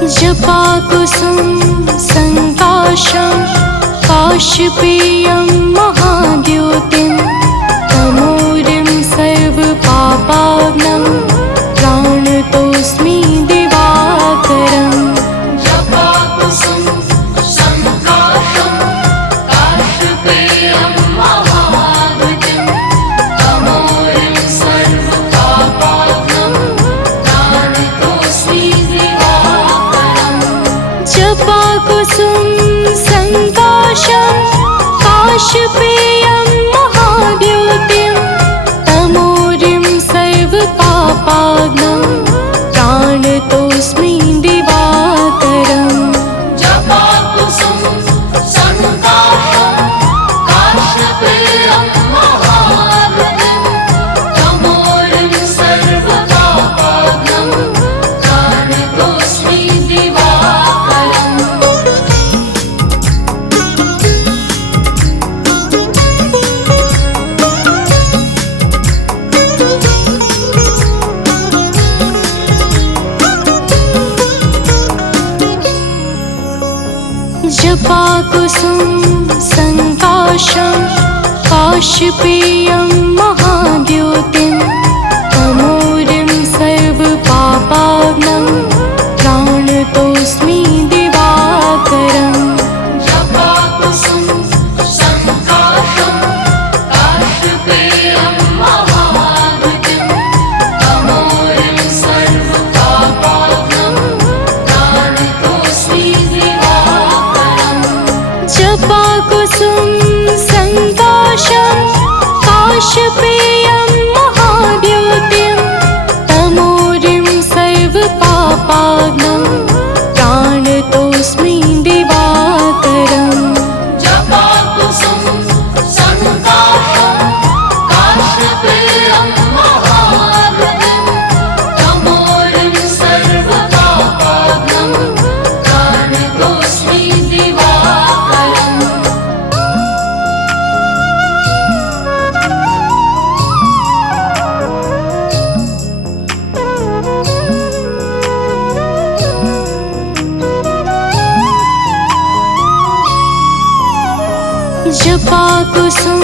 जपाकुसुम संकाशं काशपेयं महाद्योतिं तमोरिं सर्वपापाग्नं प्राणतोऽस्मि दिवाकरम्। जपाकुसुम संकाशं काशपेयं महाद्योतिं तमोरिं सर्वपापाग्नं प्राणतोऽस्मि दिवाकरम्। जपाकुसुम संकाशं काशपेयं महाद्योतिं तमोरिं सर्वपापाग्नं प्राणतोऽस्मि दिवाकरम्। जपाकुसुम संकाशं काशपेयं महाद्योतिं तमोरिं सर्वपापाग्नं प्राणतोऽस्मि दिवाकरम्। जपाकुसुम संकाशं काशपेयं महाद्योतिं तमोरिं सर्वपापाग्नं प्राणतोऽस्मि दिवाकरम्। जपाकुसुम संकाशं काशपेयं महाद्योतिं तमोरिं सर्वपापाग्नं प्राणतोऽस्मि दिवाकरम्। जपाकुसुम संकाशं काशपेयं महाद्योतिं तमोरिं सर्वपापाग्नं प्राणतोऽस्मि दिवाकरम्। जपाकुसुम संकाशं काशपेयं महाद्योतिं तमोरिं सर्वपापाग्नं प्राणतोऽस्मि दिवाकरम्। जपाकुसुम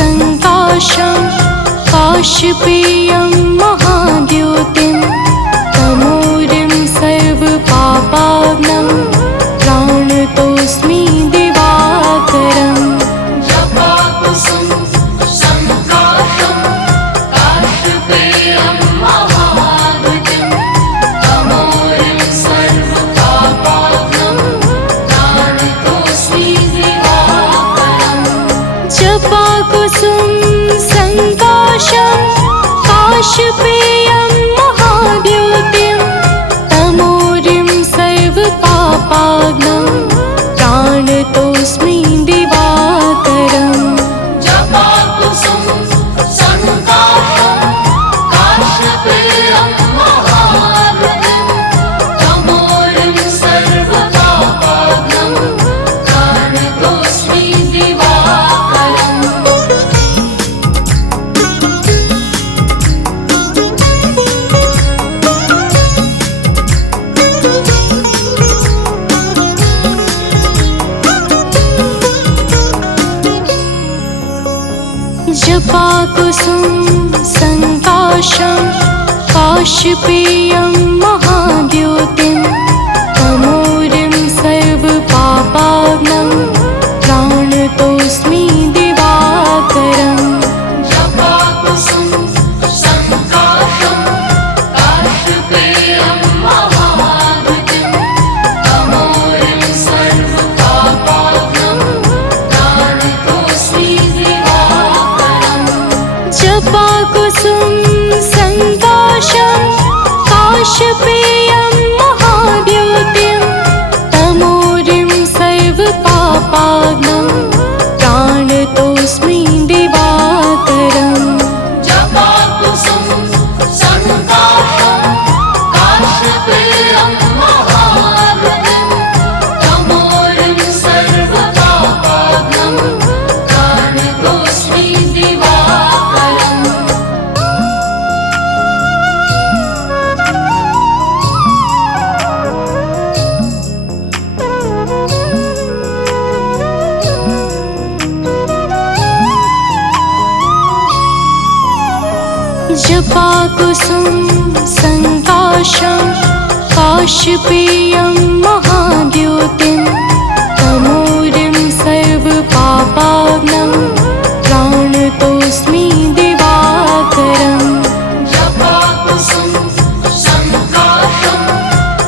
संकाशं काशपेयं महाद्योतिं तमोरिं सर्वपापाग्नं प्राणतोऽस्मि दिवाकरम्। जपाकुसुम संकाशं काशपेयं महाद्योतिं तमोरिं सर्वपापाग्नं प्राणतोऽस्मि दिवाकरम्। जपाकुसुम संकाशं काशपेयं महाद्योतिं तमोरिं सर्वपापाग्नं प्राणतोऽस्मि दिवाकरम्। जपाकुसुम संकाशं काशपेयं महाद्योतिं तमोरिं सर्वपापाग्नं प्राणतोऽस्मि दिवाकरम्। जपाकुसुम संकाशं काशपेयं महाद्योतिं तमोरिं सर्वपापाग्नं प्राणतोऽस्मि दिवाकरम्। जपाकुसुम संकाशं काशपेयं महाद्योतिं तमोरिं सर्वपापाग्नं प्राणतोऽस्मि दिवाकरम्। जपाकुसुम संकाशं काशपेयं महाद्योतिं तमोरिं सर्वपापाग्नं प्राणतोऽस्मि दिवाकरम्। जपाकुसुम संकाशं काशपेयं महाद्योतिं तमोरिं सर्वपापाग्नं प्राणतोऽस्मि दिवाकरम्। जपाकुसुम संकाशं काशपेयं महाद्योतिं तमोरिं सर्वपापाग्नं प्राणतोऽस्मि दिवाकरम् जपाकुसुम संकाशं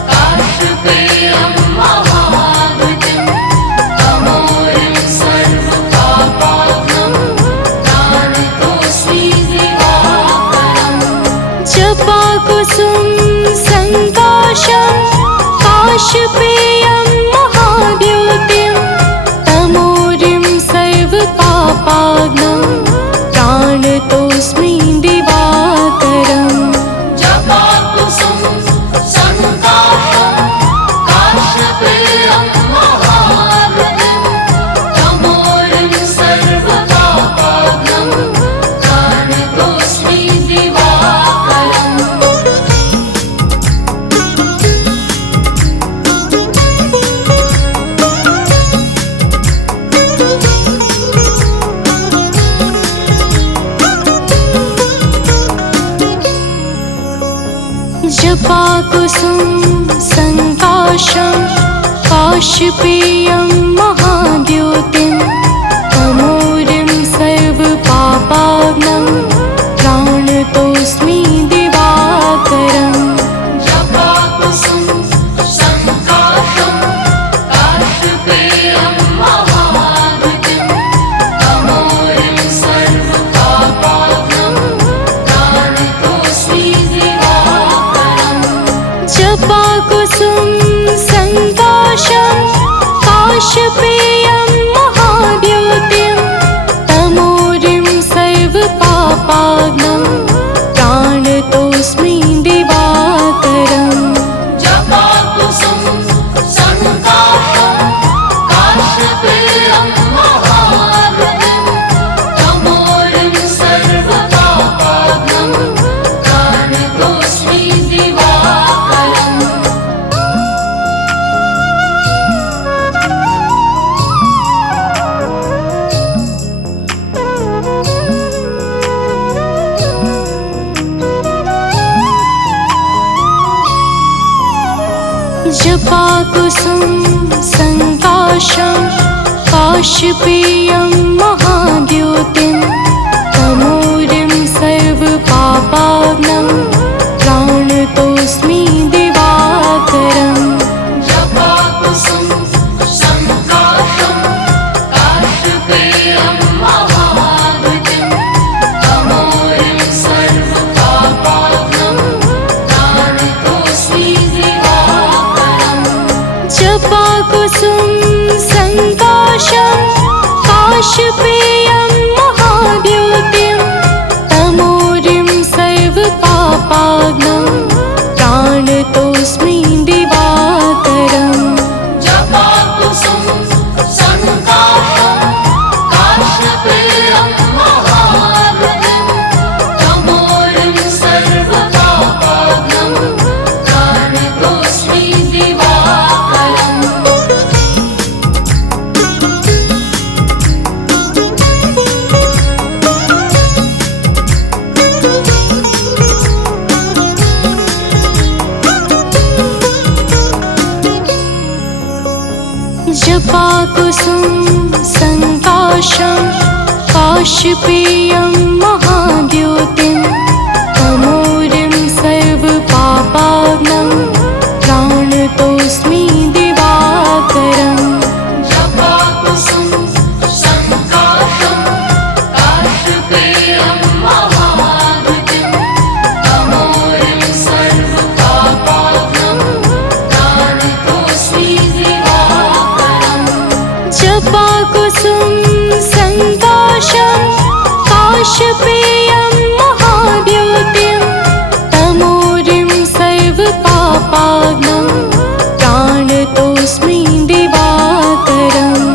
काशपेयं महाद्योतिं तमोरिं सर्वपापाग्नं प्राणतोऽस्मि दिवाकरम् जपाकुसुम संकाशं काशपेयं महाद्योतिं तमोरिं सर्वपापाग्नं प्राणतोऽस्मि दिवाकरम् जपाकुसुम संकाशं काशपेयं महाद्योतिं तमोरिं सर्वपापाग्नं प्राणतोऽस्मि दिवाकरम् जपाकुसुम संकाशं काशपेयं महाद्योतिं तमोरिं सर्वपापाग्नं प्राणतोऽस्मि दिवाकरम् जपाकुसुम संकाशं काशपेयं महाद्योतिं तमोरिं सर्वपापाग्नं प्राणतोऽस्मि दिवाकरम् जपाकुसुम संकाशं काशपेयं महाद्योतिं तमोरिं सर्वपापाग्नं प्राणतोऽस्मि दिवाकरम् जपाकुसुम संकाशं काशपेयं महाद्योतिं तमोरिं सर्वपापाग्नं प्राणतोऽस्मि दिवाकरम् जपाकुसुम संकाशं काशपेयं महाद्योतिं तमोरिं सर्वपापाग्नं प्राणतोऽस्मि दिवाकरम् जपाकुसुम संकाशं काशपेयं महाद्योतिं तमोरिं सर्वपापाग्नं प्राणतोऽस्मि दिवाकरम् जपाकुसुम संकाशं काशपेयं महाद्योतिं तमोरिं सर्वपापाग्नं प्राणतोऽस्मि दिवाकरम् जपाकुसुम संकाशं काशपेयं महाद्योतिं तमोरिं सर्वपापाग्नं प्राणतोऽस्मि दिवाकरम् जपाकुसुम संकाशं काशपेयं महाद्योतिं तमोरिं सर्वपापाग्नं प्राणतोऽस्मि दिवाकरम् जपाकुसुम संकाशं काशपेयं महाद्योतिं तमोरिं सर्वपापाग्नं प्राणतोऽस्मि दिवाकरम् जपाकुसुम संकाशं काशपेयं महाद्योतिं तमोरिं सर्वपापाग्नं प्राणतोऽस्मि दिवाकरम्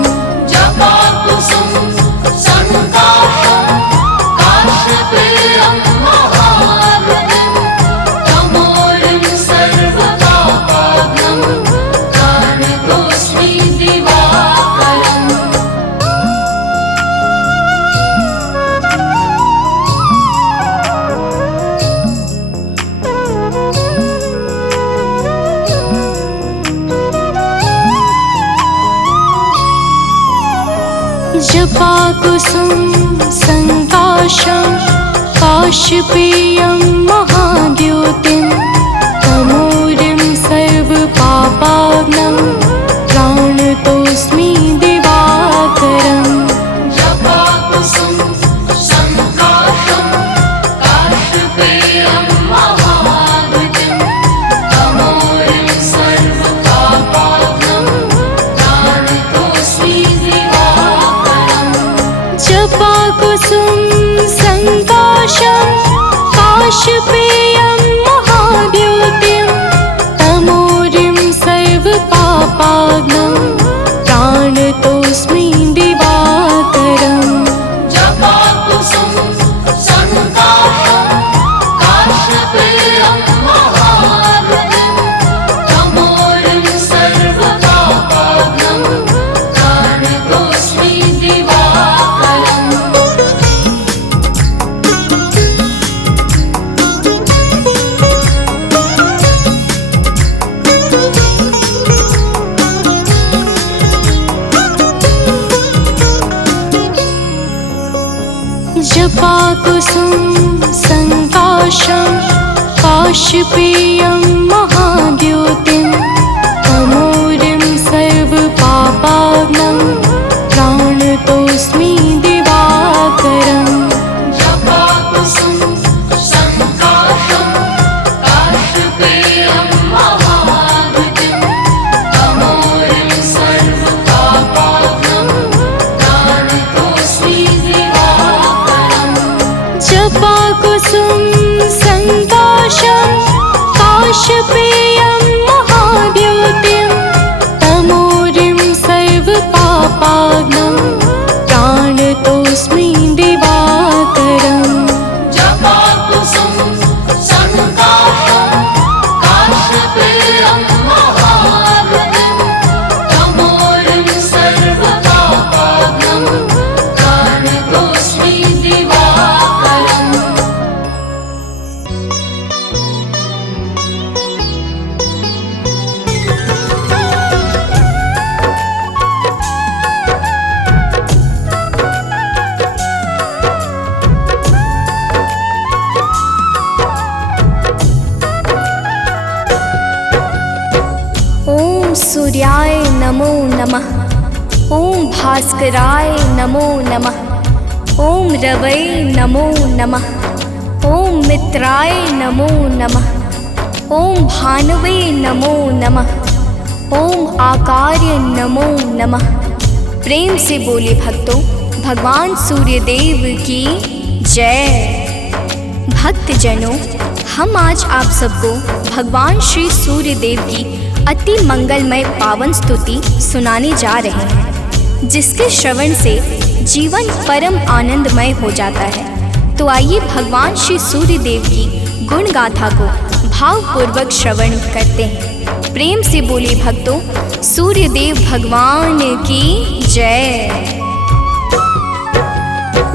जपाकुसुम संकाशं काशपेयं महाद्योतिं तमोरिं सर्वपापाग्नं प्राणतोऽस्मि दिवाकरम् जपाकुसुम संकाशं काशपेयं महाद्योतिं तमोरिं सर्वपापाग्नं प्राणतोऽस्मि दिवाकरम् जपाकुसुम संकाशं काशपेयं महाद्योतिं तमोरिं सर्वपापाग्नं प्राणतोऽस्मि दिवाकरम् जपाकुसुम संकाशं काशपेयं महाद्योतिं तमोरिं सर्वपापाग्नं प्राणतोऽस्मि दिवाकरम् जपाकुसुम संकाशं काशपेयं महाद्योतिं तमोरिं सर्वपापाग्नं प्राणतोऽस्मि दिवाकरम् जपाकुसुम संकाशं काशपेयं महाद्योतिं तमोरिं सर्वपापाग्नं प्राणतोऽस्मि दिवाकरम् जपाकुसुम संकाशं काशपेयं महाद्योतिं तमोरिं सर्वपापाग्नं प्राणतोऽस्मि दिवाकरम् जपाकुसुम संकाशं काशपेयं महाद्योतिं तमोरिं सर्वपापाग्नं प्राणतोऽस्मि दिवाकरम् जपाकुसुम संकाशं काशपेयं महाद्योतिं तमोरिं सर्वपापाग्नं प्राणतोऽस्मि दिवाकरम् ओम सूर्याय नमो नमः। ओम भास्कराय नमो नमः। ओम रवै नमो नमः। ओम मित्राय नमो नमः। ओम भानवे नमो नमः। ओम आकार्य नमो नमः। प्रेम से बोले भक्तों, भगवान सूर्यदेव की जय। भक्तजनों, हम आज आप सबको भगवान श्री सूर्यदेव की अति मंगलमय पावन स्तुति सुनाने जा रहे हैं, जिसके श्रवण से जीवन परम आनंदमय हो जाता है। तो आइए भगवान श्री सूर्यदेव की गुण गाथा को भावपूर्वक श्रवण करते हैं। प्रेम से बोले भक्तों, सूर्यदेव भगवान की जय।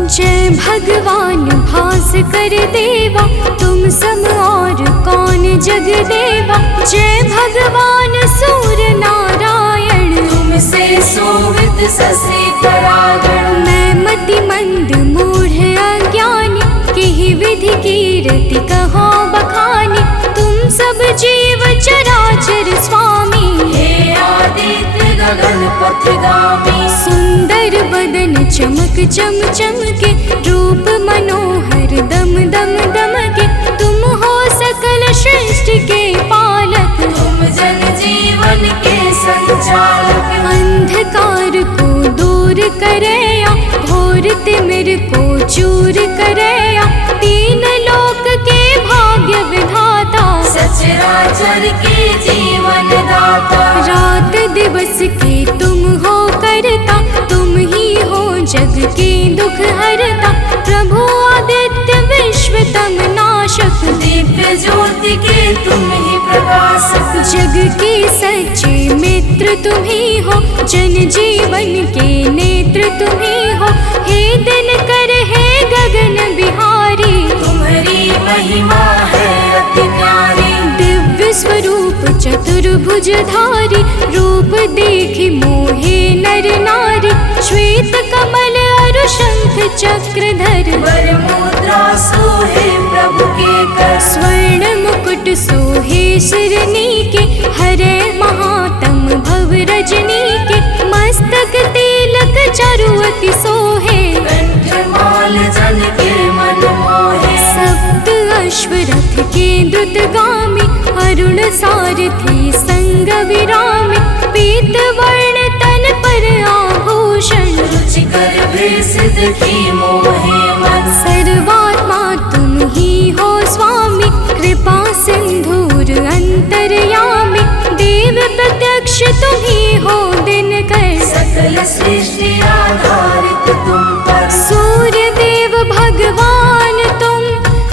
जय भगवान भास्कर देवा, तुम सम और कौन जग देवा। जय भगवान सूर्य नारायण, तुमसे सोवित ससे परागण। मैं मति मंद मूढ़ अज्ञानी, केहि विधि कीरति कहो बखानी। तुम सब जीव चराचर स्वामी, हे आदित्य गगन पथगामी। सुंदर बदन चमक चम चमके, रूप मनोहर दम दम दमके। तुम हो सकल सृष्टि के पालक, तुम जन जीवन के संचालक। अंधकार को दूर करया, घोर तिमिर को चूर करया। तीन लोक के भाग्य विधाता, सचराचर के जीवन दाता। रात दिवस के तुम हो करता, तुम ही हो जग के दुख हरता। प्रभु आदित्य विश्वतम नाशक, दिव्य ज्योति के तुम ही प्रकाशक। जग के सच्चे मित्र तुम ही हो, जन जीवन के नेत्र तुम ही हो। हे दिन कर हे गगन बिहारी, तुम्हारी महिमा है अति न्यारी। दिव्य स्वरूप चतुर्भुजधारी, रूप देखि मोहे नर नारी। श्वेत कमल अरु शंख चक्रधर, वर मुद्रा सोहे प्रभु के कर। स्वर्ण मुकुट सोहे सिरनी के, हरे महातम भव रजनी के। मस्तक तिलक चारुअति सोहे, कंठमाल जन के मन मोहे। सप्त अश्व रथ के द्रुतगामी, अरुण सारथी संग विरामी। पीत वर्ण तन पर आभूषण, रुचिकर भेष देखी मोहे मन। सर्वात्मा तुम ही हो स्वामी, कृपा सिंधुर अंतर्यामी। देव प्रत्यक्ष तुम ही हो दिनकर, सकल सृष्टि आधारित तुम पर। सूर्य देव भगवान तुम,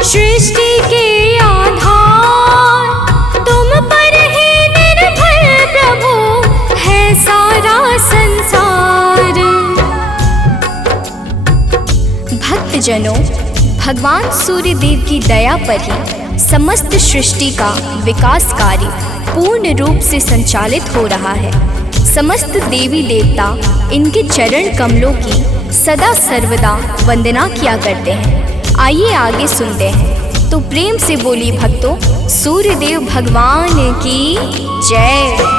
सृष्टि के आधार। तुम पर ही निर्भर प्रभु है सारा संसार। भक्तजनों, भगवान सूर्य देव की दया पर ही समस्त सृष्टि का विकास कार्य पूर्ण रूप से संचालित हो रहा है। समस्त देवी देवता इनके चरण कमलों की सदा सर्वदा वंदना किया करते हैं। आइए आगे सुनते हैं। तो प्रेम से बोली भक्तों, सूर्यदेव भगवान की जय।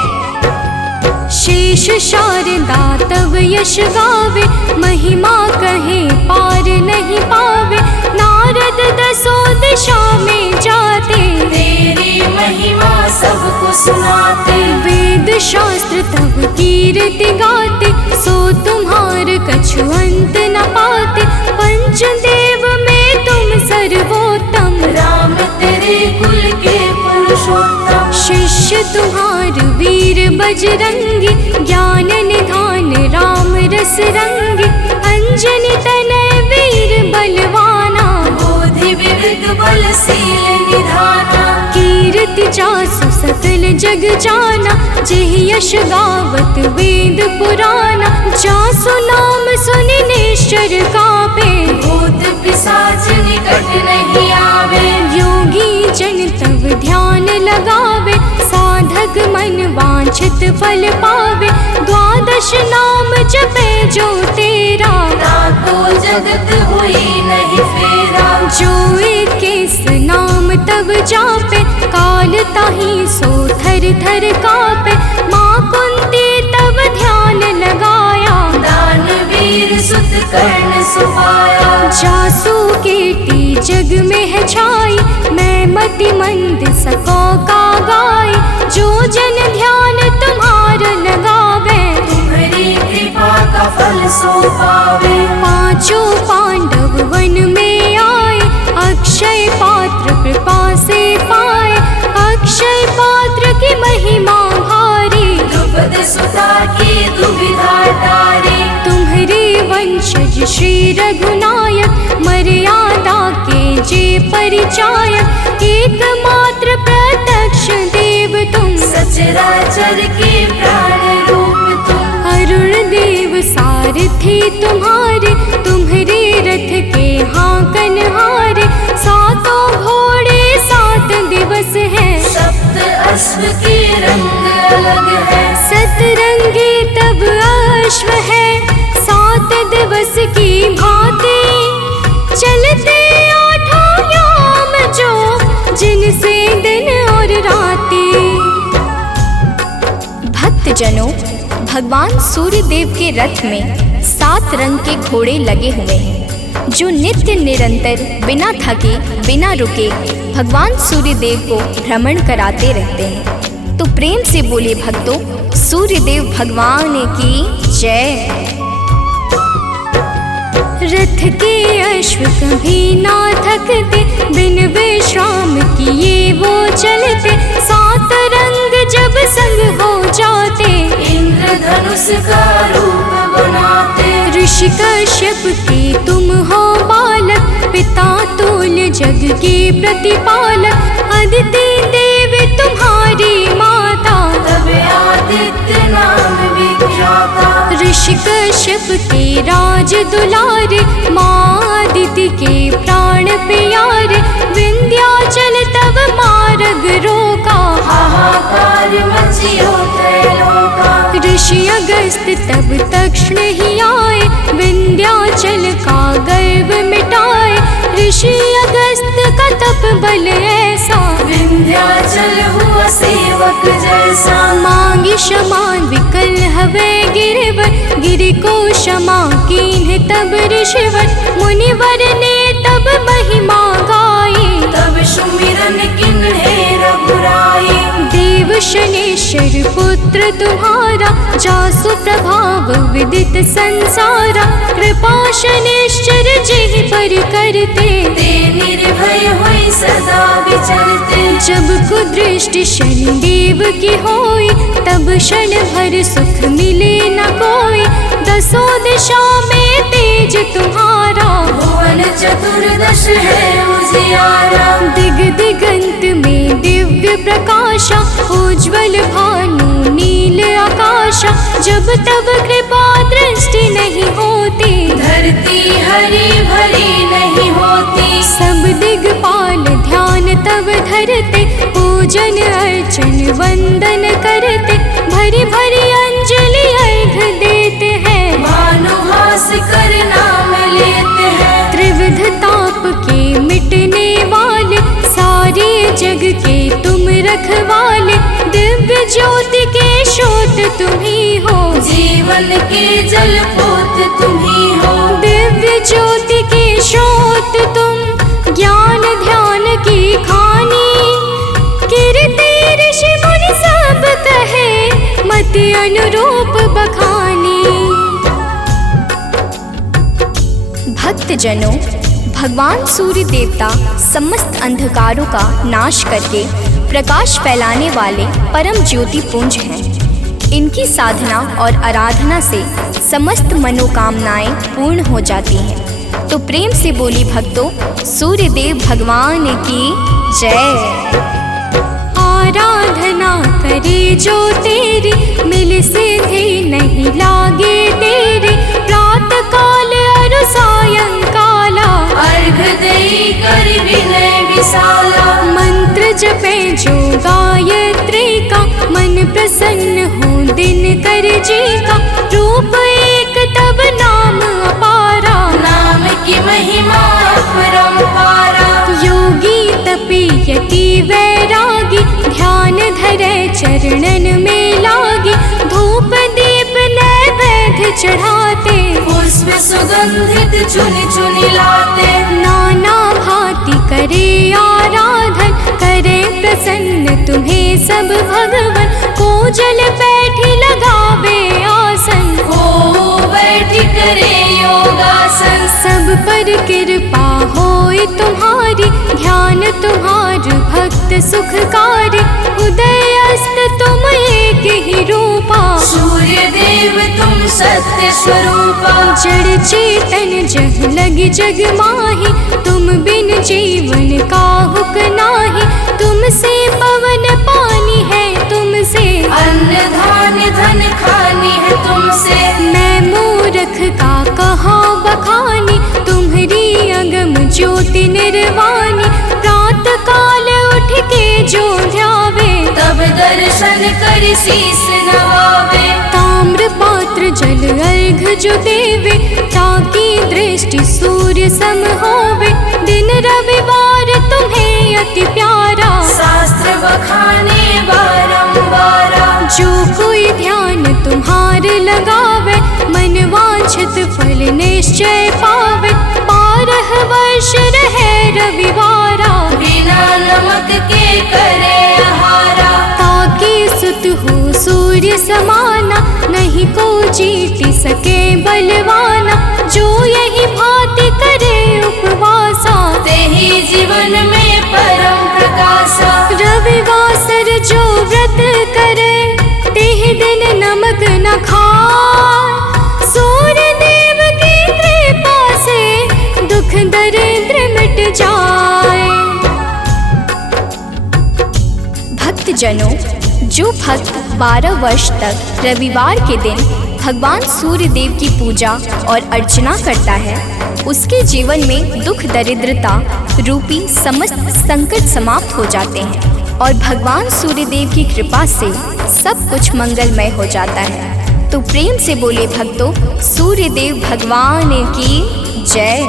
शेष शारदा तव यश गावे, महिमा कहे पार नहीं पावे। नारद दसों दिशा में जाते, तेरी महिमा सबको सुनाते। वेद शास्त्र तब कीर्ति गाते, सो तुम्हार कछु अंत न पाते। पंचदेव में तुम सर्वोत्तम, राम तेरे कुल के पुरुषोत्तम। शिष्य तुम्हार वीर बजरंगी, ज्ञान निधान राम रस रंगी। अंजनी तनय वीर बलवाना, बोधि विविध बलशील निधाना। कीर्ति जासु सकल जग जाना, जेह यश गावत वेद पुराना। जासु नाम सुनि निश्चर कापे, भूत पिशाच निकट नहीं आवे। योगी जन तब ध्यान लगावे, साधक मन वांछित फल पावे। द्वादश नाम जपे जो तेरा, ताको जगत हुई नहीं फेरा। जो इक्कीस नाम तब जापे, काल ताहि सो थर थर कापे। माँ कुंती तब ध्यान लगाया, दानवीर सुत कर्ण सुपाया। जासु कीर्ति जग में है छाई, मैं मति मंद सको का गाय। जो जन ध्यान तुम्हार लगावे, तुम्हारी कृपा का फल सो पावे। पांचों पांडव वन में आए, अक्षय पात्र कृपा से पाए। अक्षय पात्र की महिमा भारी, द्रुपद सुता की दुविधा टारी। तुम्हारे वंशज श्री रघुनायक, मर्यादा के जे परिचायक। एकमात्र प्रत्यक्ष देव तुम, सचराचर के प्राण रूप तुम। अरुण देव सारथी तुम्हारे, तुम्हारे रथ के हाकन हारे। सातों घोड़े 7 दिवस हैं, सप्त अश्व के रंग अलग है। सतरंगी तब अश्व है, 7 दिवस की भांति। चलते 8 याम जो, जिनसे दिन और राती। भक्तजनों, भगवान सूर्यदेव के रथ में 7 रंग के घोड़े लगे हुए हैं, जो नित्य निरंतर बिना थके बिना रुके भगवान सूर्यदेव को भ्रमण कराते रहते हैं। तो प्रेम से बोले भक्तों, सूर्यदेव भगवान की जय। रथ के अश्व कभी ना थकते, बिन विश्राम किए वो चलते। 7 रंग जब संग हो जाते, इंद्रधनुष का रूप बनाते। ऋषि कश्यप के तुम हो बालक, पिता तुल्य जग के प्रतिपालक। अदिति देव तुम्हारी माता, तब आदित्य नाम विख्याता। ऋषि कश्यप के राज दुलारे, माँ अदिति के प्राण प्यारे। विंध्याचल तब मार्ग रोका, हाहाकार हाहाकार मचियो त्रैलोका। ऋषि अगस्त तब तक्षण ही आए, विंध्याचल का गर्व मिटाए। ऋषि अगस्त का तप बल ऐसा, विंध्याचल हुआ सेवक जैसा। मांगी क्षमा विकल हवे गिरवर, गिरि को क्षमा कीन्ह तब ऋषिवर। मुनिवर ने तब महिमा गाई, तब सुमिरन किन्हे रघुराई। देव शनेश्वर पुत्र तुम्हारा, जासु प्रभाव विदित संसारा। कृपा शनेश्वर जेहि पर करते, ते निर्भय होई सदा विचरते। जब कुदृष्टि शनिदेव की होई, तब क्षण भर सुख मिले न कोई। दसों दिशा में तेज तुम्हारा, भुवन चतुर्दश है उजियारा। दिग दिगंत में दिव्य प्रकाशा, उज्ज्वल भानु नील आकाशा। जब तब कृपा दृष्टि नहीं होती, धरती हरी भरी नहीं होती। सब दिगपाल ध्यान तब धरते, पूजन अर्चन वंदन करते। भरी भरी अंजलि अर्घ देते हैं, भानुहास कर नाम लेते हैं। त्रिविध ताप के मिटने वाले, सारे जग के तुम रखवाले। दिव्य ज्योति के स्रोत तुम ही हो, जीवन के जल पोत तुम ही हो। दिव्य ज्योति के स्रोत तुम, ज्ञान ध्यान की खानी। कीर्ति ऋषि मुनि सब कहे, मति अनुरूप बखानी। भक्तजनों, भगवान सूर्य देवता समस्त अंधकारों का नाश करके प्रकाश फैलाने वाले परम ज्योति पुंज हैं। इनकी साधना और आराधना से समस्त मनोकामनाएं पूर्ण हो जाती हैं। तो प्रेम से बोली भक्तों, सूर्य देव भगवान की जय। आराधना करे जो तेरी, मिल सिद्धि नहीं लागे तेरी। प्रात काल अरु सायंकाला, अर्घ देई कर विनय विशाला। मंत्र जपे जो गायत्री का, मन प्रसन्न हो दिन कर जी का। रूप एक तब नाम अपारा, नाम की महिमा अपरंपारा। योगी तपी यति वैरागी, ध्यान धरे चरणन में लागी। धूप दीप नैवेद्य चढ़ाते, पुष्प सुगंधित चुन चुन लाते। नाना भांति करे आराधन, करे प्रसन्न तुम्हें सब भगवन। को जल बैठी लगावे आसन, हो बैठी करे योगासन। सब पर कृपा होए तुम्हारी, ध्यान तुम्हार भक्त सुखकारी। उदय अस्त तुम एक ही रूपा, सूर्य देव तुम सत्य स्वरूपा। जड़ चेतन जह लगी जग माही, तुम बिन जीवन का हुक नाही। तुमसे पवन पानी है, तुमसे अन्न धान्य धन खानी है तुमसे। मैं मूर्ख का कहा बखानी, तुम्हारी अगम ज्योति निर्वाणी। प्रात काल उठ के जो ध्यावे, तब दर्शन कर शीस नवावे। ताम्र पात्र जल अर्घ जो देवे, ताकि दृष्टि सूर्य सम होवे। दिन रविवार तुम्हें अति प्यारा, शास्त्र बखाने बारंबारा। जो कोई ध्यान तुम्हार लगावे, मन वांछित फल निश्चय पावे। 12 वर्ष रहे रविवारा, बिना नमक के करे आहारा। ताकि सुत हो सूर्य समाना, नहीं को जीत सके बलवाना। जो यही भांति करे उपवासा, तेहि जीवन में परम प्रकाशा। रविवासर जो व्रत करे, तेहि दिन नमक न खाए। सूर्य देव की कृपा से दुख दरिद्र मिट जाए। भक्तजनों, जो भक्त 12 वर्ष तक रविवार के दिन भगवान सूर्य देव की पूजा और अर्चना करता है, उसके जीवन में दुख दरिद्रता रूपी समस्त संकट समाप्त हो जाते हैं और भगवान सूर्यदेव की कृपा से सब कुछ मंगलमय हो जाता है। तो प्रेम से बोले भक्तों, सूर्यदेव भगवान की जय।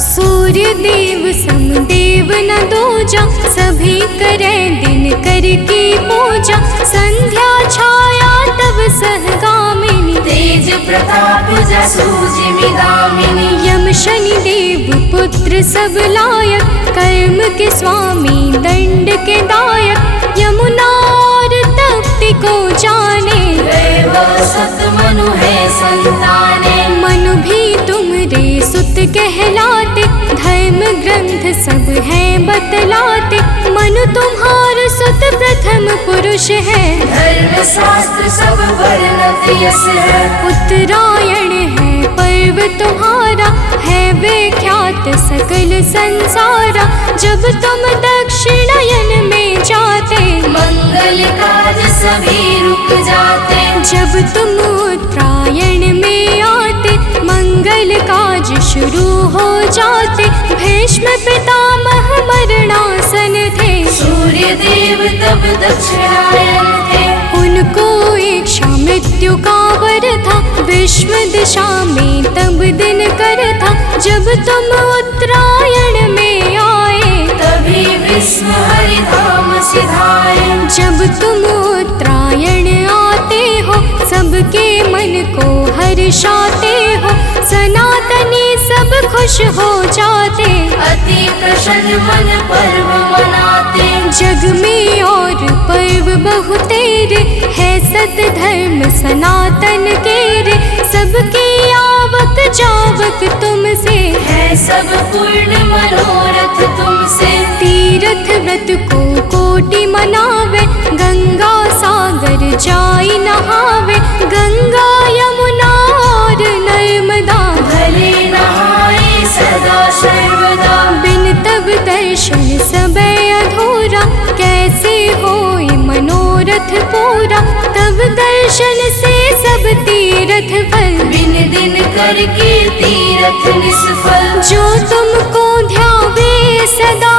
सूर्यदेव समदेव न दूजा, सभी करें दिन कर की पूजा। संध्या छाया तब सहगामिनी, तेज प्रताप जसु जिमिदामिनी। यम शनि देव पुत्र सब लायक, कर्म के स्वामी दंड के दायक। यमुना और तप्ति को जाने, वैभव सुत मनु है संताने। मनु भी तुमरे सुत कहलाते, धर्म ग्रंथ सब हैं बतलाते। मनु तुम्हार सुत प्रथम पुरुष है, धर्म शास्त्र सब वर्णत यस है। उत्तरायण है पर्व तुम्हारा, है विख्यात सकल संसारा। जब तुम दक्षिणायन में जाते, मंगल काज सभी रुक जाते। जब तुम उत्तरायण में आते, मंगल काज शुरू हो जाते। भीष्म पितामह मरणासन थे, सूर्य देव तब दक्षिणायन थे। उनको इच्छा मृत्यु का वर था, विश्व दिशा में तब दिन कर था। जब तुम उत्तरायण में आए, तभी विश्व हरिधाम सिधाए। जब तुम उत्तरायण आते हो, सबके मन को हर्षाते हो। सनातनी सब खुश हो जाते, अति प्रसन्न मन पर्व मनाते। जग में और पर्व बहुतेरे, है सत धर्म सनातन के रे। सबके आवक जावक तुमसे, है सब पूर्ण मनोरथ तुमसे। तीर्थ व्रत को कोटि मनावे, गंगा सागर जाई नहावे। गंगा यमुना और नर्मदा, भले नहाए सदा सर्वदा। बिन तब दर्शन सबे अधूरा, कैसे होई मनोरथ पूरा। तब दर्शन से सब तीर्थ फल, बिन दिन करके तीरथ निष्फल। जो तुमको ध्यावे सदा,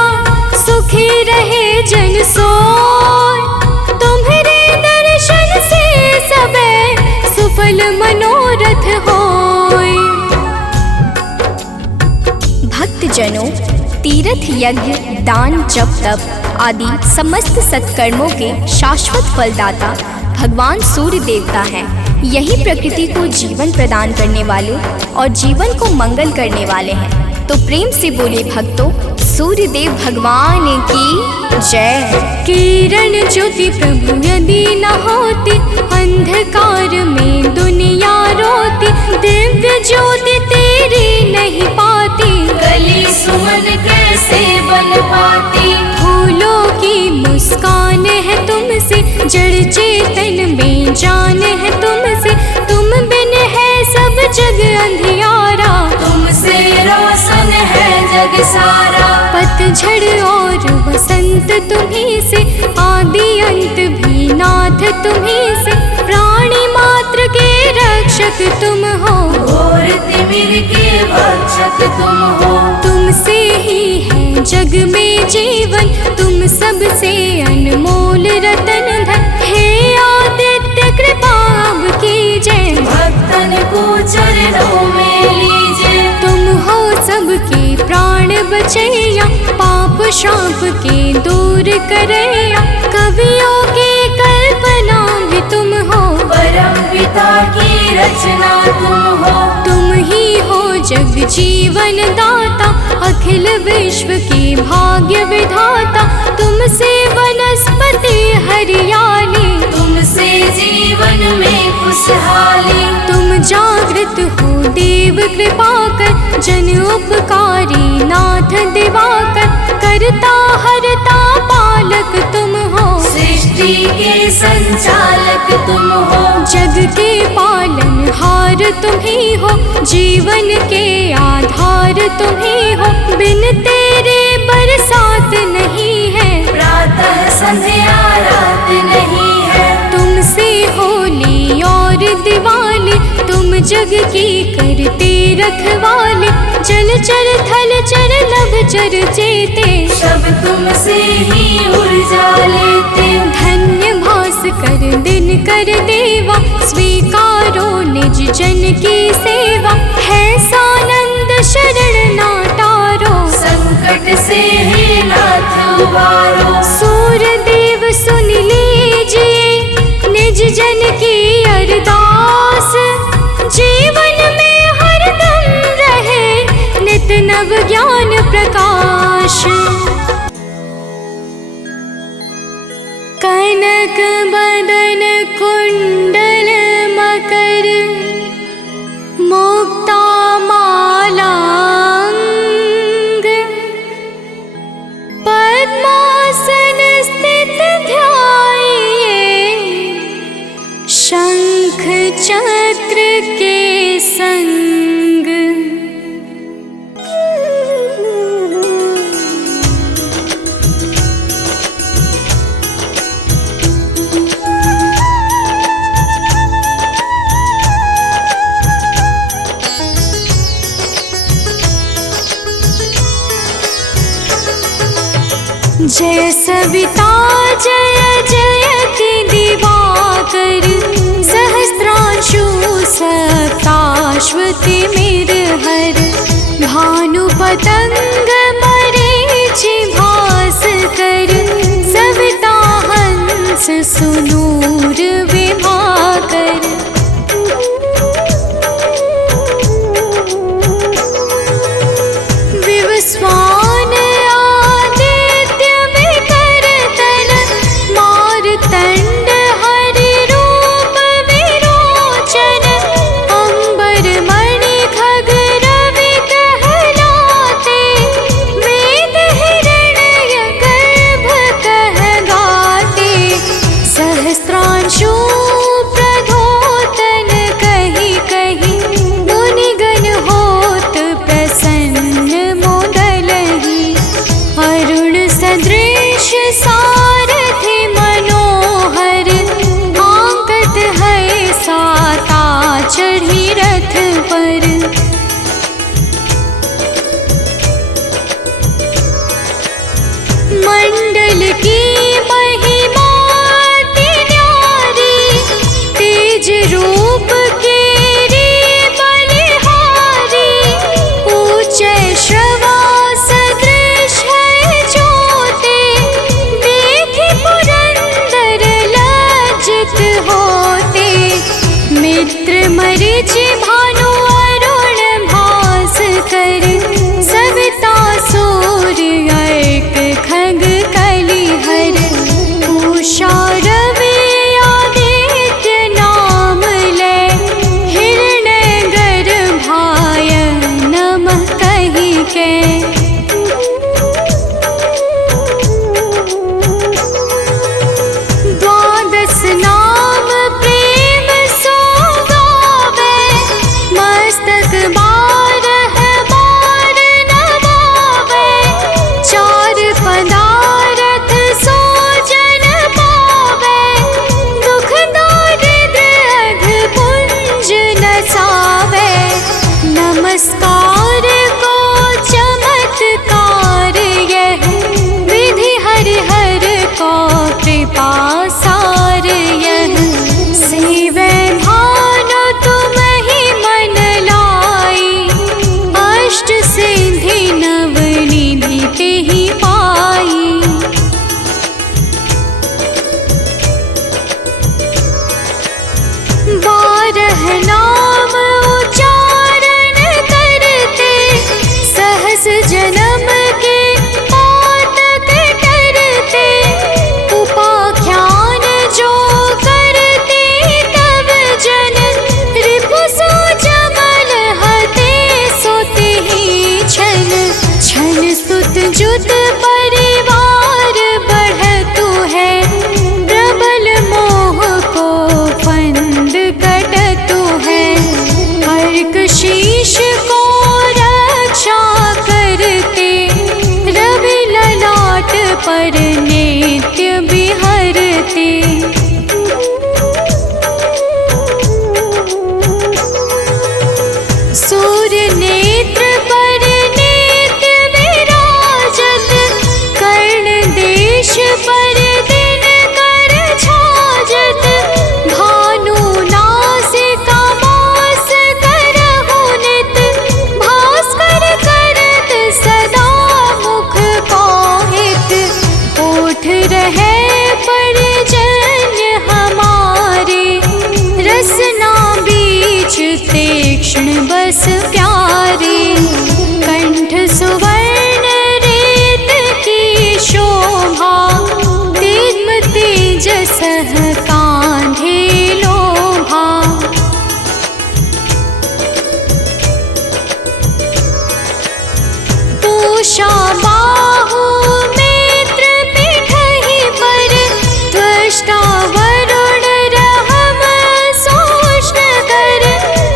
सुखी रहे जन सोय। तुम्हारे दर्शन से सबे सुफल मनोरथ होय। भक्तजनों, तीर्थ यज्ञ दान जप तप आदि समस्त सत्कर्मों के शाश्वत फलदाता भगवान सूर्य देवता हैं। यही प्रकृति को जीवन प्रदान करने वाले और जीवन को मंगल करने वाले हैं। तो प्रेम से बोले भक्तों, सूर्य देव भगवान की जय। किरण ज्योति प्रभु यदि न होती, अंधकार में दुनिया रोती। दिव्य ज्योति तेरी नहीं पाती, कली सुमन कैसे बन पाती। फूलों की मुस्कान है तुमसे, जड़ चेतन में जान है तुमसे। तुम बिन है सब जग अंधियारा, तुमसे रोशन है जग सारा। पतझड़ और बसंत तुम्ही से, आदि अंत भी नाथ तुम्ही से। प्राणी मात्र के रक्षक तुम हो, घोर तिमिर के भक्षक तुम हो। तुमसे ही है जग में जीवन, तुम सबसे अनमोल रतन धन। हे आदित्य कृपा अब कीजिए, भक्तन को चरणों में लीजिए। तुम हो सबके प्राण बचैया, पाप शाप के दूर करैया। कवियों की कल्पना भी तुम हो, परम पिता की रचना तुम हो। तुम ही हो जग जीवन दाता, अखिल विश्व की भाग्य विधाता। तुमसे वनस्पति हरियाली, तुमसे जीवन में खुशहाली। तुम जागृत हो देव कृपा कर, जन उपकारी नाथ दिवाकर। करता हरता पालक तुम हो, सृष्टि के संचालक तुम हो। जग के पालन हार तुम ही हो, जीवन के आधार तुम ही हो। बिन तेरे बरसात नहीं है, प्रातः संध्या रात नहीं है। तुमसे होली और दिवाली, तुम जग की करते रखवाले, जलचर थलचर नभचर जेते, सब तुमसे ही ऊर्जा लेते। धन्य भास्कर दिन कर देवा, स्वीकारो निज जन की सेवा। है सानंद शरण ना टारो, संकट से हे नाथ उबारो। सूर्य देव सुन लीजिए, निज जन की अरदास। जीवन में हरदम रहे, नित नव ज्ञान प्रकाश। कनक बदन कुंडल मकर, मुक्ता माला अंग। पद्मासन स्थित ध्याये, शंख चक्र के संग। जय सविता जय जयति दिवाकर, सहस्रांशु सप्ताश्वति मिरहर। भानु पतंग मरीचि भास्कर, सविता हंस सुनूर विभाकर। विवस्वान आदित्य विकर्तन, मारतंड हरि रूप विरोचन। अंबर मणि खग रवि कहलाते, वेद हिरण्य गर्भ कह गाते। सहस्त्रांशु प्रधोतन कही कही, मुनिगण होत प्रसन्न मोदलहि। अरुण सदृश सारथि मनोहर, आंकत है साता चढ़ी रथ पर। मंडल की महिमा अति न्यारी, तेज रूप केरी बलिहारी। ऊंचे श्रवा सदृश है ज्योति, देखि पुरंदर लज्जित होते। मित्र मरीचि भानु अरुण भास्कर, सविता सूर्य अर्क खग कलिहर। उषा रवि आदित्य नाम ले, हिरण्य गर्भाय नमः कहि के। द्वादश नाम प्रेम सो गावत, कृष्ण बस प्यारे। कंठ सुवर्ण रेत की शोभा, दिव्य तेजस कांधे लोभा। पूषा बाहु नेत्र पिठहि पर, त्वष्टा वरुण रहम सोष्ण कर।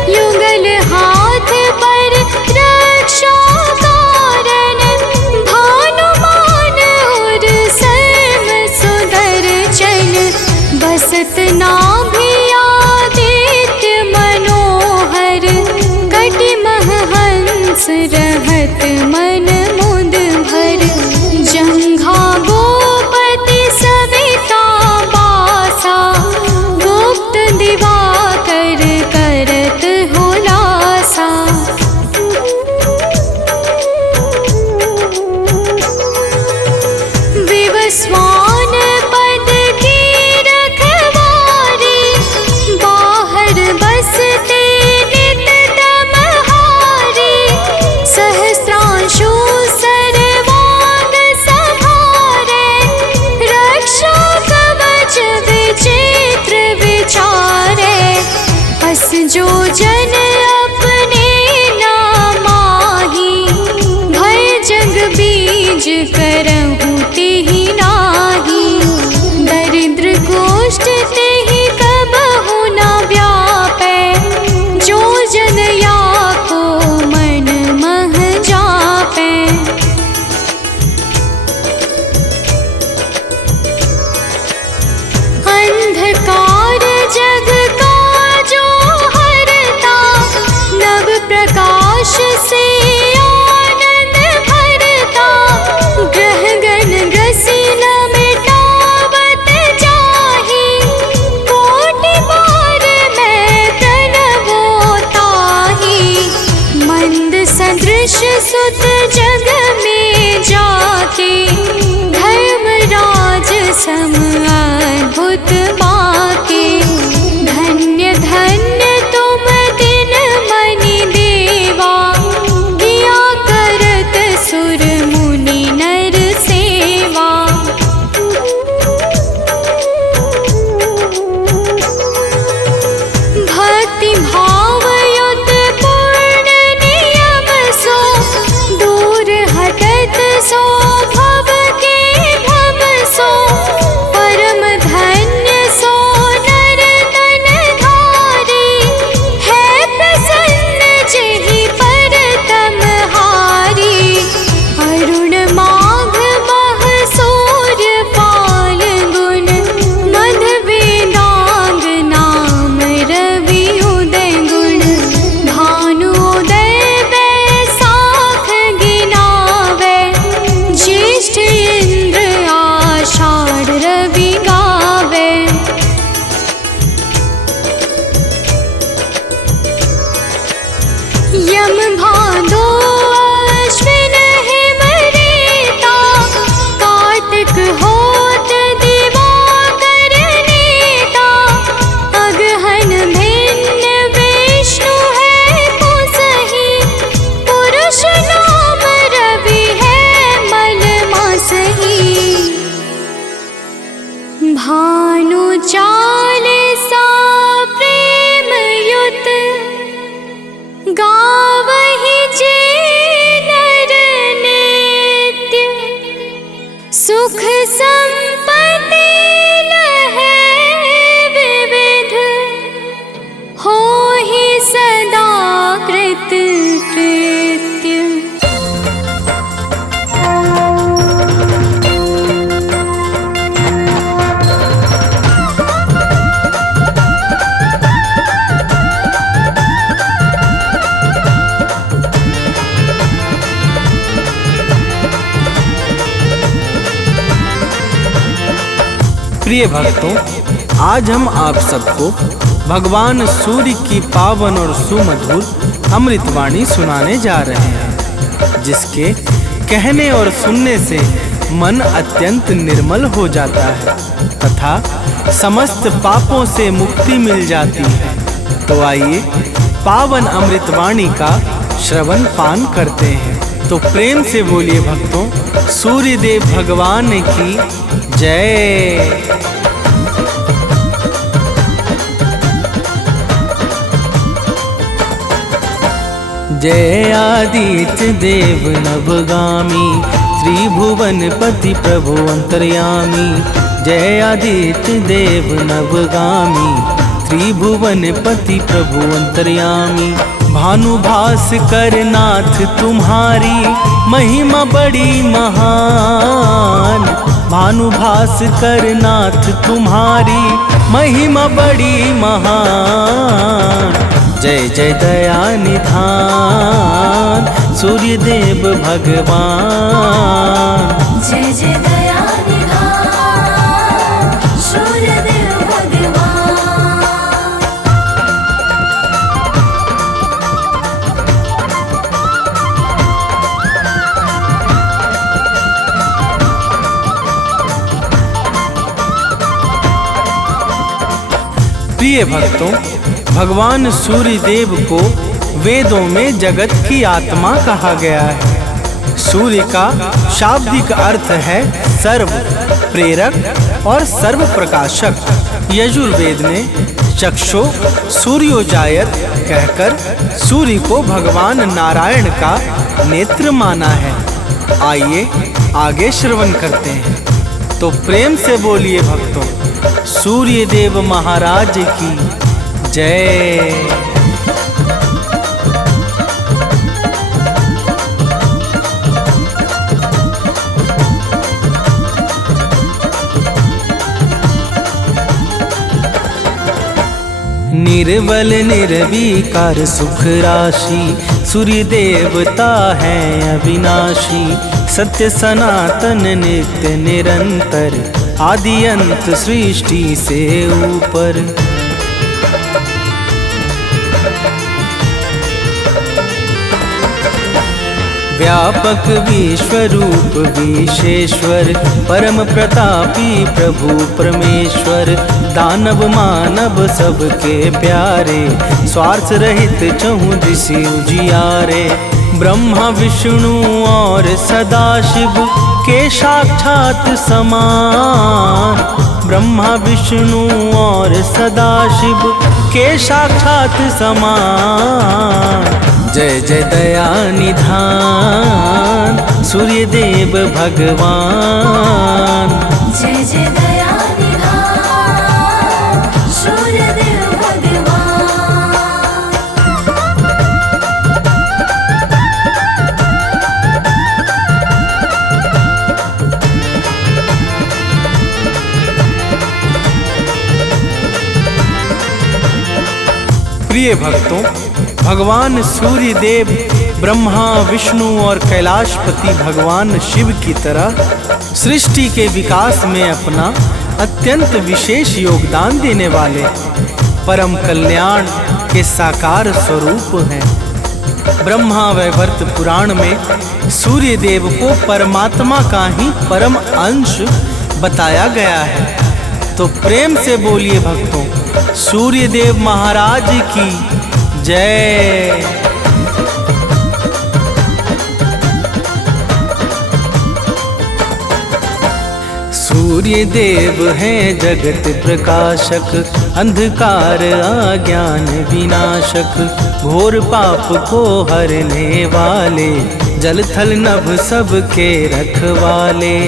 युगल हाथ पर रक्षा कारण, भानुमान और सर्व सुदर्शन। बसत नाभि आदित्य मनोहर, कटिमह हंस रहत मन मुद भर। जंघा गोपति सविता बासा, गुप्त दिवाकर करत हुलासा। विवस्वान पद की रखवारी, बाहर बसते नित तमहारी। सहस्त्रांशु सर्वांग संहारे, रक्षा कवच विचित्र विचारे। बस जो जन अपने नामाही, भय जग बीज करहु तेहि नाही। दरिद्र गोष्ठ तेहि कबहु न व्यापै, जो जन या को मन मह जापै। अंधकार जग का जो हरता, नव प्रकाश से आनंद भरता। ग्रह गण ग्रसी न मिटावत जाहि, कोटि बार मैं प्रणवो ताहि। मंद सदृश सुत जग में जाके, धर्मराज सम अद्भुत बाके। धन्य धन्य तुम दिन मनि देवा, किया करत सुर मुनि नर सेवा। भक्ति भाव युत पूर्ण नियम सो, दूर हटत सो भव के भव सो। परम धन्य सो नर तन धारी, है प्रसन्न जेहि पर तमहारी। अरुण माघ मह सूर्य फाल्गुन, मध वेदांग नाम रवि उदय गुण। भानुदय बैसाख गिनावे, ज्येष्ठ इंद्र आषाढ़ रवि गावे। यम भादो अश्विन हिम रेता, कार्तिक होत दिवाकर नेता। अगहन भिन्न विष्णु है पुसहि, पुरुष नाम रवि है मल मासहि। भानु चालीसा प्रेम युत, गावहि जे नर नित्य। सुख संपत्ति लहै विविध, होहि सदा कृत कृत्य। प्रिय भक्तों, आज हम आप सबको भगवान सूर्य की पावन और सुमधुर अमृतवाणी सुनाने जा रहे हैं, जिसके कहने और सुनने से मन अत्यंत निर्मल हो जाता है तथा समस्त पापों से मुक्ति मिल जाती है। तो आइए पावन अमृतवाणी का श्रवण पान करते हैं। तो प्रेम से बोलिए भक्तों, सूर्यदेव भगवान की जय। जय आदित्य देव नवगामी, त्रिभुवनपति प्रभु अंतर्यामी। जय आदित्य देव नवगामी, त्रिभुवनपति प्रभु अंतर्यामी। भानुभास्कर नाथ तुम्हारी महिमा बड़ी महान। भानुभास्कर नाथ तुम्हारी महिमा बड़ी महान। जय जय दया निधान सूर्यदेव भगवान। जय जय दया निधान सूर्यदेव भगवान। प्रिय भक्तों, भगवान सूर्यदेव को वेदों में जगत की आत्मा कहा गया है। सूर्य का शाब्दिक अर्थ है सर्व प्रेरक और सर्व प्रकाशक। यजुर्वेद ने चक्षु सूर्योजायत कहकर सूर्य को भगवान नारायण का नेत्र माना है। आइए आगे श्रवण करते हैं। तो प्रेम से बोलिए भक्तों, सूर्यदेव महाराज की जय। निर्बल निर्विकार सुख राशि, सूर्य देवता है अविनाशी। सत्य सनातन नित्य निरंतर, आदि अंत सृष्टि से ऊपर। व्यापक विश्वरूप विशेश्वर, परम प्रतापी प्रभु परमेश्वर। दानव मानव सबके प्यारे, स्वार्थ रहित चहुँ दिशि उजियारे। ब्रह्मा विष्णु और सदाशिव के साक्षात समान। ब्रह्मा विष्णु और सदाशिव के साक्षात समान। जय जय दया निधान सूर्यदेव भगवान। जय जय दया निधान सूर्यदेव भगवान। प्रिय भक्तों, भगवान सूर्यदेव ब्रह्मा विष्णु और कैलाशपति भगवान शिव की तरह सृष्टि के विकास में अपना अत्यंत विशेष योगदान देने वाले परम कल्याण के साकार स्वरूप हैं। ब्रह्मा वैवर्त पुराण में सूर्यदेव को परमात्मा का ही परम अंश बताया गया है। तो प्रेम से बोलिए भक्तों, सूर्यदेव महाराज की जय। सूर्यदेव हैं जगत प्रकाशक, अंधकार अज्ञान विनाशक। घोर पाप को हरने वाले, जल थल नभ सबके रखवाले।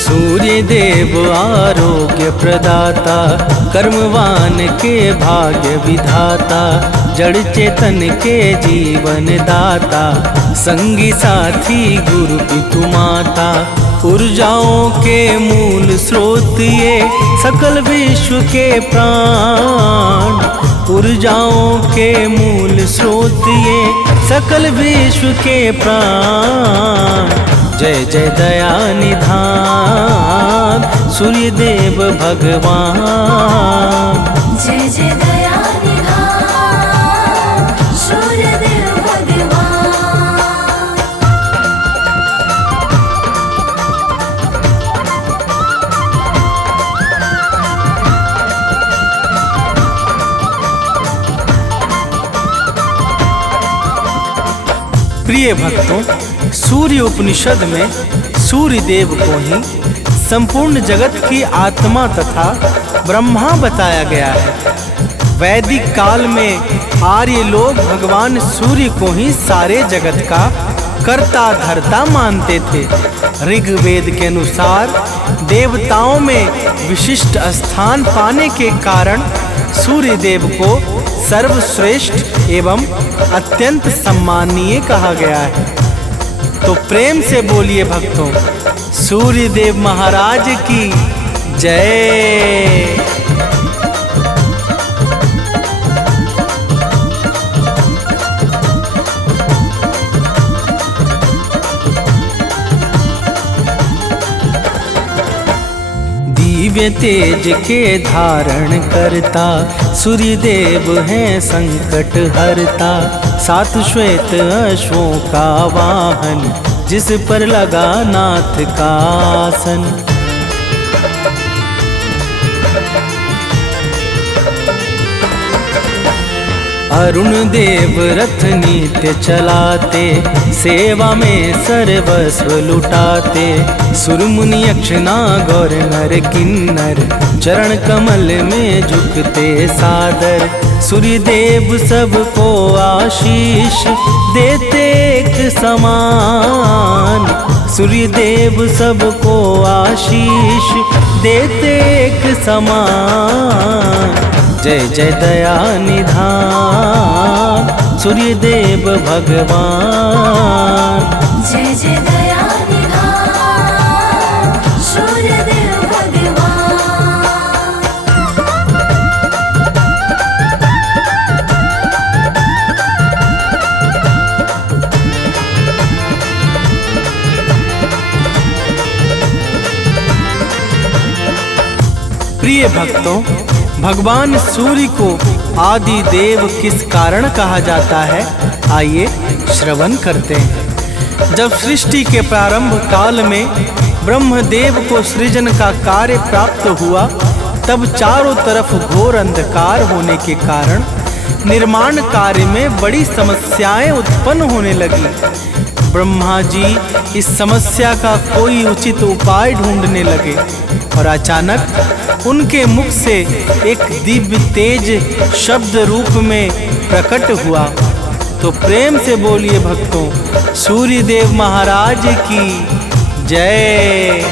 सूर्यदेव आरोग्य प्रदाता, कर्मवान के भाग्य विधाता। जड़ चेतन के जीवन दाता, संगी साथी गुरु पितु माता। ऊर्जाओं के मूल स्रोत ये, सकल विश्व के प्राण। ऊर्जाओं के मूल स्रोत ये, सकल विश्व के प्राण। जय जय दया निधान सूर्यदेव भगवान। जय जय दया निधान सूर्यदेव भगवान। प्रिय भक्तों, सूर्य उपनिषद में सूर्य देव को ही संपूर्ण जगत की आत्मा तथा ब्रह्मा बताया गया है। वैदिक काल में आर्य लोग भगवान सूर्य को ही सारे जगत का कर्ता धर्ता मानते थे। ऋग्वेद के अनुसार देवताओं में विशिष्ट स्थान पाने के कारण सूर्य देव को सर्वश्रेष्ठ एवं अत्यंत सम्माननीय कहा गया है। तो प्रेम से बोलिए भक्तों, सूर्य देव महाराज की जय। दिव्य तेज के धारण करता सूर्य देव हैं संकट हरता। सात श्वेत अश्वों का वाहन, जिस पर लगा नाथ का आसन। अरुण देव रथ नित्य चलाते, सेवा में सर्वस्व लुटाते। सुर मुनि यक्ष नाग और नर किन्नर, चरण कमल में झुकते सादर। सूर्य देव सबको आशीष देते एक समान। सूर्य देव सबको आशीष देते एक समान। जय जय दया निधान सूर्य देव भगवान। जय जय दया निधान सूर्य देव भगवान। प्रिय भक्तों, भगवान सूर्य को आदि देव किस कारण कहा जाता है, आइए श्रवण करते हैं। जब सृष्टि के प्रारंभ काल में ब्रह्मदेव को सृजन का कार्य प्राप्त हुआ, तब चारों तरफ घोर अंधकार होने के कारण निर्माण कार्य में बड़ी समस्याएं उत्पन्न होने लगी। ब्रह्मा जी इस समस्या का कोई उचित उपाय ढूंढने लगे और अचानक उनके मुख से एक दिव्य तेज शब्द रूप में प्रकट हुआ। तो प्रेम से बोलिए भक्तों, सूर्य देव महाराज की जय।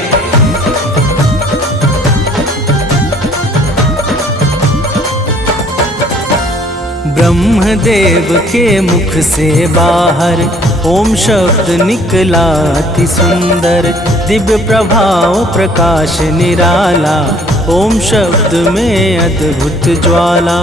ब्रह्मदेव के मुख से बाहर ओम शब्द निकला अति सुंदर। दिव्य प्रभाव प्रकाश निराला, ओम शब्द में अद्भुत ज्वाला।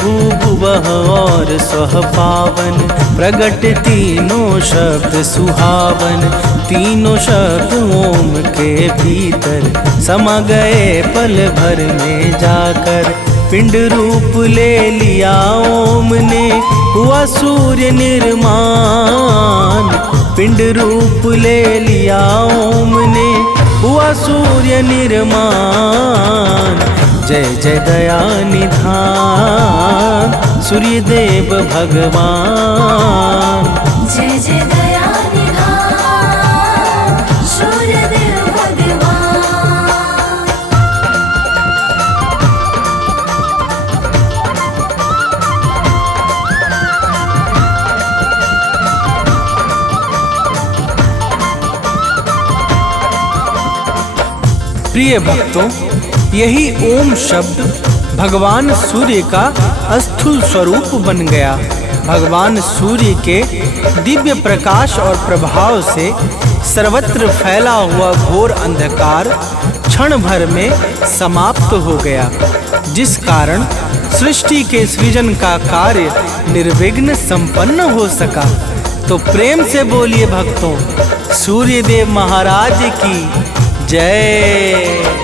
भूभुवः और स्वः पावन, प्रगट तीनों शब्द सुहावन। तीनों शब्द ओम के भीतर समा गए पल भर में जाकर। पिंड रूप ले लिया ओम ने, हुआ सूर्य निर्माण। पिंड रूप ले लिया ओम ने, हुआ सूर्य निर्माण। जय जय दया निधान सूर्य देव भगवान। जय जय दया निधान सूर्य देव भगवान। प्रिय भक्तों, यही ओम शब्द भगवान सूर्य का स्थूल स्वरूप बन गया। भगवान सूर्य के दिव्य प्रकाश और प्रभाव से सर्वत्र फैला हुआ घोर अंधकार क्षण भर में समाप्त हो गया, जिस कारण सृष्टि के सृजन का कार्य निर्विघ्न संपन्न हो सका। तो प्रेम से बोलिए भक्तों, सूर्य देव महाराज की जय।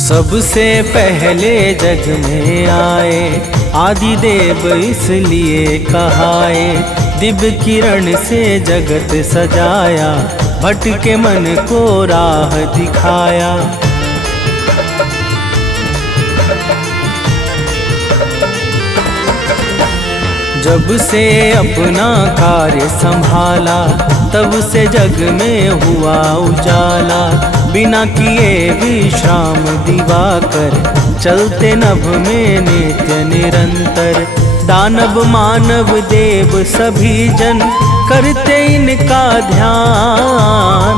सबसे पहले जग में आए आदिदेव इसलिए कहाए, दिव्य किरण से जगत सजाया, भटके मन को राह दिखाया। जब से अपना कार्य संभाला, तब से जग में हुआ उजाला। बिना किए विश्राम दिवाकर, चलते नभ में नित्य निरंतर। दानव मानव देव सभी जन, करते इनका ध्यान।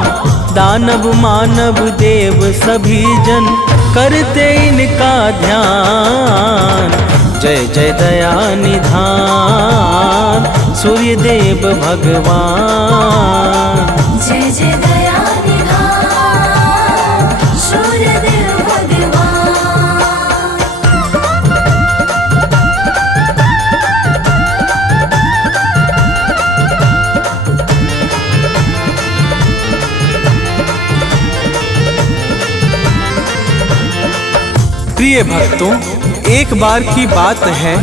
दानव मानव देव सभी जन, करते इनका ध्यान। जय जय दया निधान सूर्य देव भगवान। जय जय दया निधान सूर्य देव भगवान। प्रिय भक्तों, एक बार की बात है,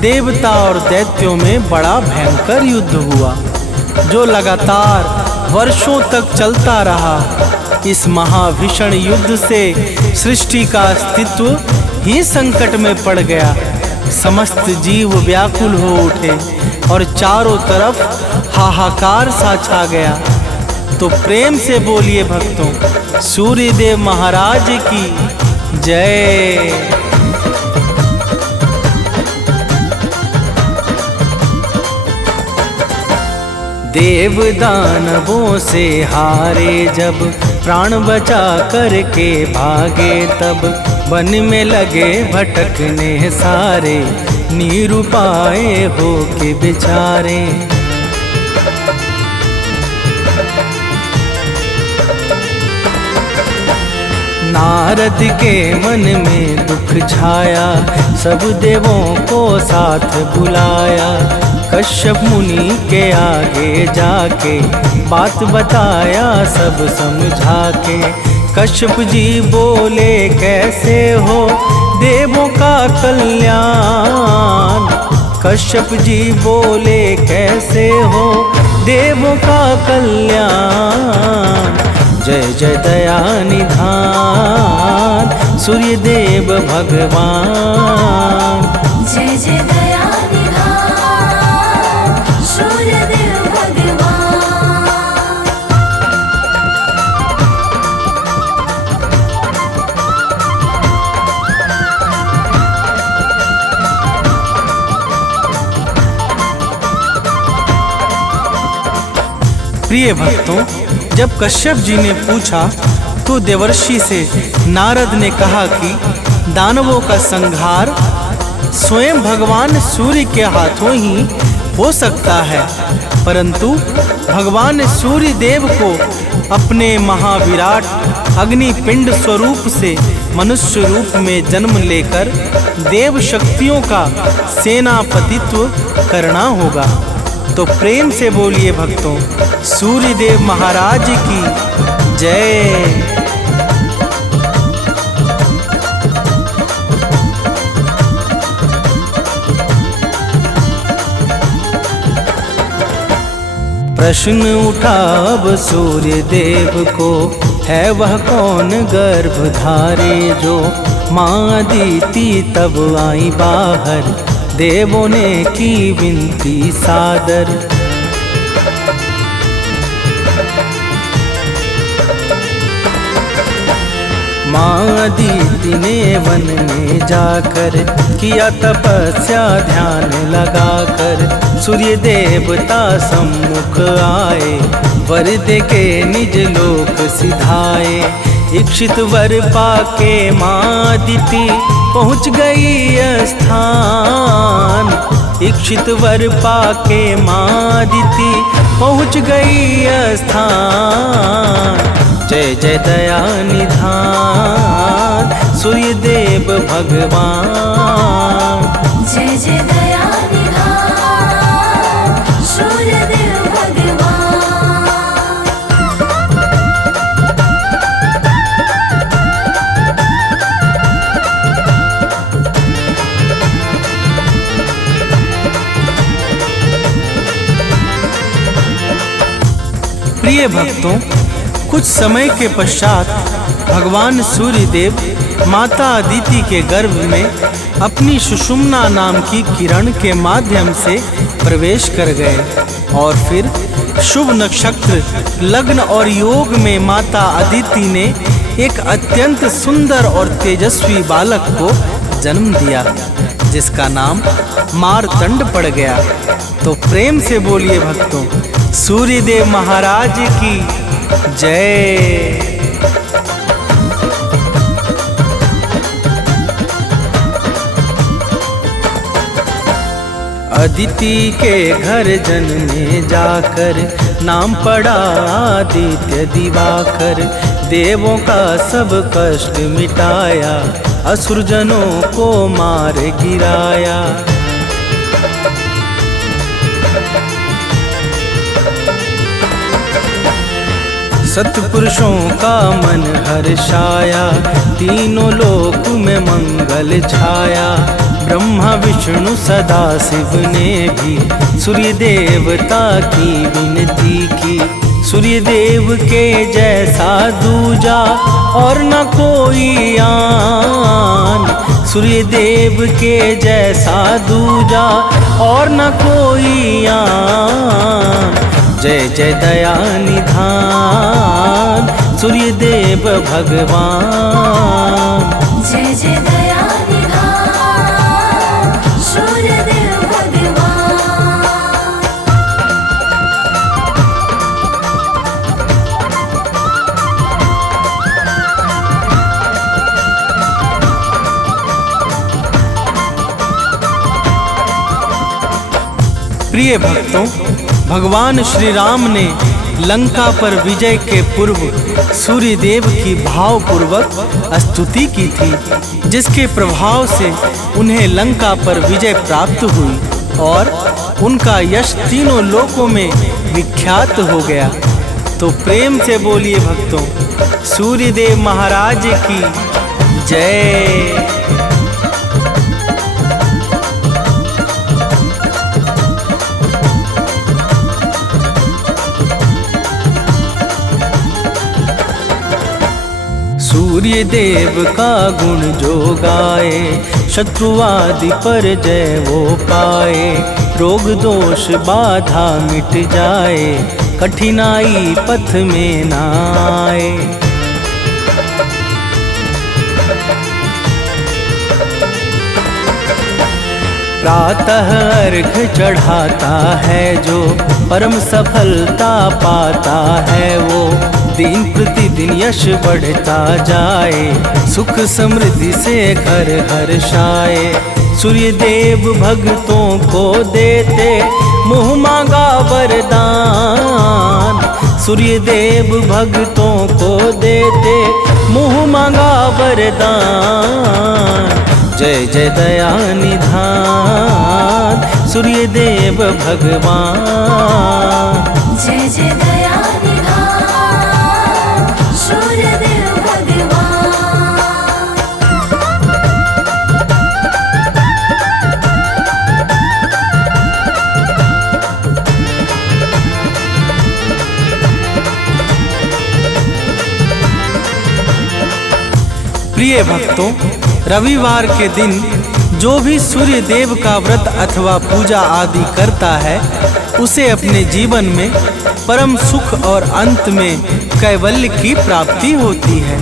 देवता और दैत्यों में बड़ा भयंकर युद्ध हुआ, जो लगातार वर्षों तक चलता रहा। इस महाभीषण युद्ध से सृष्टि का अस्तित्व ही संकट में पड़ गया। समस्त जीव व्याकुल हो उठे और चारों तरफ हाहाकार सा छा गया। तो प्रेम से बोलिए भक्तों, सूर्यदेव महाराज की जय। देव दानवों से हारे जब, प्राण बचा करके भागे तब। वन में लगे भटकने सारे, निरुपाय हो के बेचारे। नारद के मन में दुख छाया, सब देवों को साथ बुलाया। कश्यप मुनि के आगे जाके, बात बताया सब समझा के। कश्यप जी बोले कैसे हो देवों का कल्याण। कश्यप जी बोले कैसे हो देवों का कल्याण। जय जय दया निधान सूर्य देव भगवान। जय जय दया निधान सूर्य देव भगवान। प्रिय भक्तों, जब कश्यप जी ने पूछा तो देवर्षि से नारद ने कहा कि दानवों का संहार स्वयं भगवान सूर्य के हाथों ही हो सकता है, परंतु भगवान सूर्य देव को अपने महाविराट अग्निपिंड स्वरूप से मनुष्य रूप में जन्म लेकर देव शक्तियों का सेनापतित्व करना होगा। तो प्रेम से बोलिए भक्तों, सूर्य देव महाराज की जय। प्रश्न उठा अब सूर्य देव को, है वह कौन गर्भधारे जो। माँ अदिति तब आई बाहर, देवों ने की विनती सादर। माँ अदिति ने वन में जाकर, किया तपस्या ध्यान लगाकर। सूर्य देवता सम्मुख आए, वर दे के निज लोक सिधाए। इच्छित वर पाके माँ अदिति पहुँच गई स्थान। इच्छित वर पाके माँ अदिति पहुँच गई स्थान। जय जय दया निधान सूर्य देव भगवान। जय जय दया निधान सूर्य देव भगवान। प्रिय भक्तों, कुछ समय के पश्चात भगवान सूर्य देव माता अदिति के गर्भ में अपनी सुषुम्ना नाम की किरण के माध्यम से प्रवेश कर गए और फिर शुभ नक्षत्र, लग्न और योग में माता अदिति ने एक अत्यंत सुंदर और तेजस्वी बालक को जन्म दिया, जिसका नाम मार्तंड पड़ गया। तो प्रेम से बोलिए भक्तों, सूर्यदेव महाराज की जय। अदिति के घर जन्मे जाकर नाम पड़ा आदित्य दिवाकर। देवों का सब कष्ट मिटाया, असुर जनों को मार गिराया। सत्पुरुषों का मन हर्षाया, तीनों लोक में मंगल छाया। ब्रह्मा विष्णु सदा शिव ने भी सूर्य देवता की विनती की। सूर्य देव के जैसा दूजा और न कोई आन। सूर्य देव के जैसा दूजा और न कोई आन। जय जय दया निधान सूर्य देव भगवान। जय जय दया निधान सूर्य देव भगवान। प्रिय भक्तों, भगवान श्री राम ने लंका पर विजय के पूर्व सूर्य देव की भावपूर्वक स्तुति की थी, जिसके प्रभाव से उन्हें लंका पर विजय प्राप्त हुई और उनका यश तीनों लोकों में विख्यात हो गया। तो प्रेम से बोलिए भक्तों, सूर्य देव महाराज की जय। सूर्य देव का गुण जो गाए, शत्रुवादि पर जय वो पाए। रोग दोष बाधा मिट जाए, कठिनाई पथ में ना आए। प्रातः अर्घ चढ़ाता है जो, परम सफलता पाता है वो। दिन प्रतिदिन यश बढ़ता जाए, सुख समृद्धि से घर हर्षाए। सूर्य देव भक्तों को देते मुँह मांगा वरदान। सूर्य देव भक्तों को देते मुँह मांगा वरदान। जय जय दया निधान सूर्य देव भगवान। जय जय दया निधान सूर्य देव भगवान। प्रिय भक्तों, रविवार के दिन जो भी सूर्य देव का व्रत अथवा पूजा आदि करता है, उसे अपने जीवन में परम सुख और अंत में कैवल्य की प्राप्ति होती है।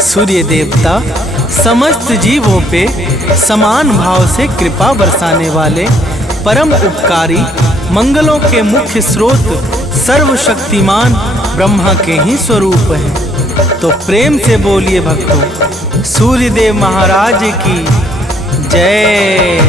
सूर्य देवता समस्त जीवों पे समान भाव से कृपा बरसाने वाले परम उपकारी, मंगलों के मुख्य स्रोत, सर्वशक्तिमान ब्रह्मा के ही स्वरूप हैं। तो प्रेम से बोलिए भक्तों, सूर्य देव महाराज की जय।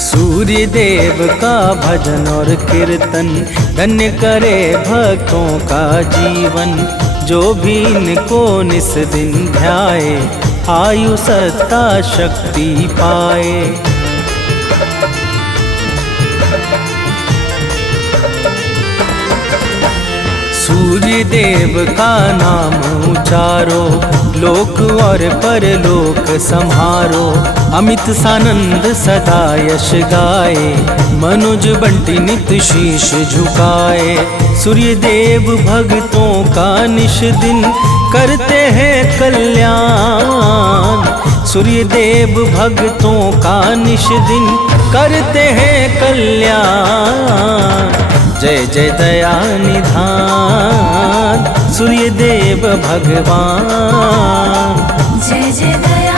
सूर्य देव का भजन और कीर्तन धन्य करे भक्तों का जीवन। जो भी इनको निस दिन ध्याए, आयु सत्ता शक्ति पाए। सूर्य देव का नाम उचारो, लोक और परलोक सम्हारो। अमित सानंद सदा यश गाए, मनुज बंटी नित शीश झुकाए। सूर्य देव भक्तों का निश दिन करते हैं कल्याण। सूर्य देव भक्तों का निश दिन करते हैं कल्याण। जय जय दया निधान सूर्य देव भगवान। जय जय दया